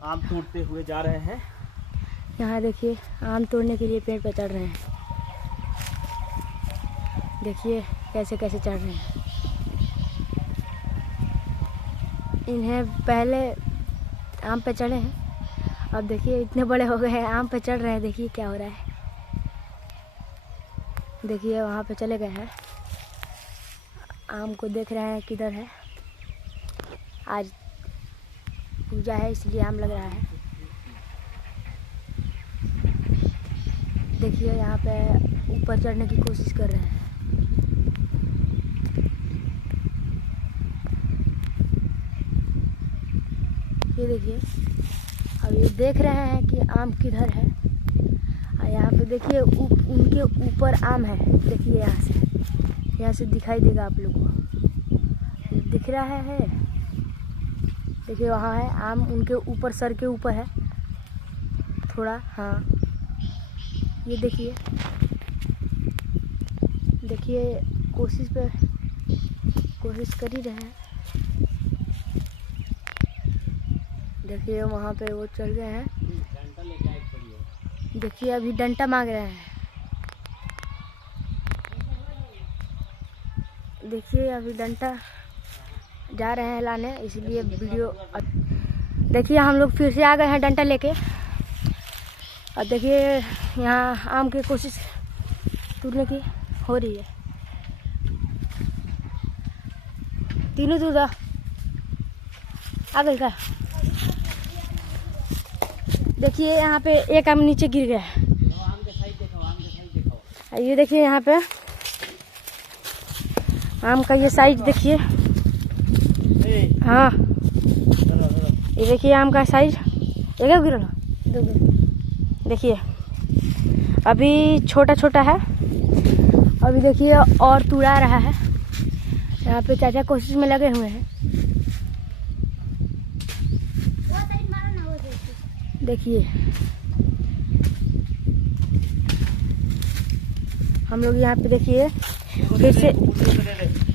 आम तोड़ते हुए जा रहे हैं। यहाँ देखिए आम तोड़ने के लिए पेड़ पर चढ़ रहे हैं। देखिए कैसे कैसे चढ़ रहे हैं। इन्हें पहले आम पे चढ़े हैं, अब देखिए इतने बड़े हो गए हैं, आम पे चढ़ रहे हैं। देखिए क्या हो रहा है। देखिए वहाँ पे चले गए हैं, आम को देख रहे हैं किधर है। आज पूजा है इसलिए आम लग रहा है। देखिए यहाँ पे ऊपर चढ़ने की कोशिश कर रहे हैं। ये देखिए अब ये देख रहे हैं कि आम किधर है। और यहाँ पे देखिए उनके ऊपर आम है। देखिए यहाँ से दिखाई देगा आप लोगों को, दिख रहा है। देखिए वहाँ है आम, उनके ऊपर सर के ऊपर है थोड़ा। हाँ ये देखिए, देखिए कोशिश कर ही रहे हैं। देखिए वहाँ पे वो चल गए हैं। देखिए अभी डंडा मांग रहे हैं। देखिए अभी डंडा जा रहे हैं लाने, इसलिए वीडियो। देखिए हम लोग फिर से आ गए हैं डंडा लेके। और देखिए यहाँ आम की कोशिश तोड़ने की हो रही है। तीनों दूध आ गई का। देखिए यहाँ पे एक आम नीचे गिर गया है। ये देखिए यहाँ पे आम का ये साइज देखिए। हाँ ये देखिए आम का साइज। एक गिरा ना, देखिए अभी छोटा छोटा है। अभी देखिए और तुड़ा रहा है। यहाँ पे चाचा कोशिश में लगे हुए हैं। देखिए हम लोग यहाँ पे देखिए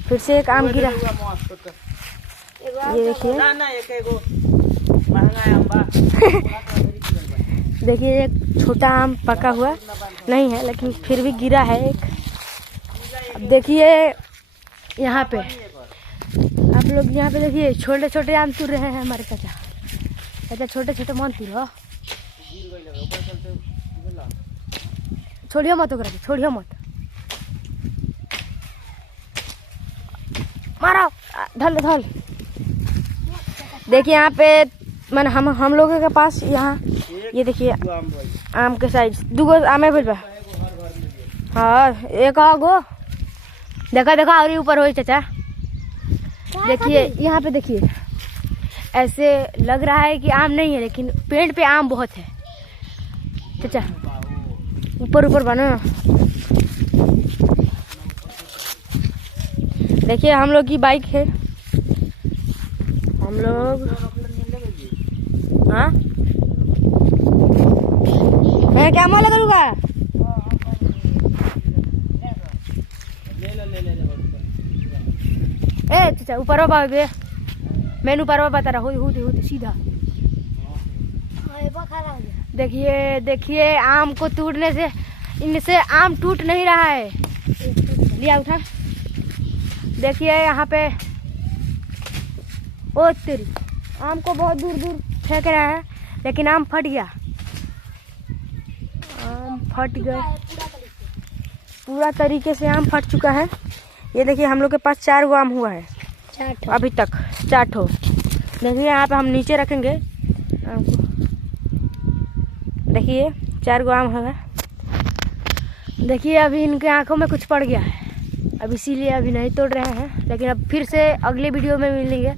फिर से एक आम गिरा। ये देखिए देखिए एक छोटा आम पका हुआ नहीं है, लेकिन फिर भी गिरा है एक। अब देखिए यहाँ पे आप लोग यहाँ पे देखिए छोटे छोटे आम तुर रहे हैं हमारे चाचा। चाचा छोटे छोटे मन तुरो, छोड़ियो मत, छोड़ियो मत, मारो ढल ढल। देखिए यहाँ पे मन हम लोगों के पास यहाँ ये देखिए आम के साइज दूगो आमे भइल बा। हाँ एक गो देखा देखा और ऊपर हो चाचा। देखिए यहाँ पे देखिए ऐसे लग रहा है कि आम नहीं है, लेकिन पेड़ पे आम बहुत है चाचा। ऊपर ऊपर बना। देखिए हम लोग की बाइक है। हम लोग हाँ मैं क्या मोल करूँगा। ए चाचा ऊपर बाबे मैंने ऊपर बता रहा हो सीधा। देखिए देखिए आम को टूटने से इनसे आम टूट नहीं रहा है। लिया उठा। देखिए यहाँ पे ओ तेरी आम को बहुत दूर दूर फेंक रहा है, लेकिन आम फट गया। आम फट गए पूरा तरीके से, आम फट चुका है। ये देखिए हम लोग के पास 4 गो आम हुआ है अभी तक, 4 ठो। देखिए यहाँ पे हम नीचे रखेंगे आम को। देखिए 4 गो आम है। देखिए अभी इनके आंखों में कुछ पड़ गया है, अब इसीलिए अभी नहीं तोड़ रहे हैं। लेकिन अब फिर से अगले वीडियो में मिलेंगे।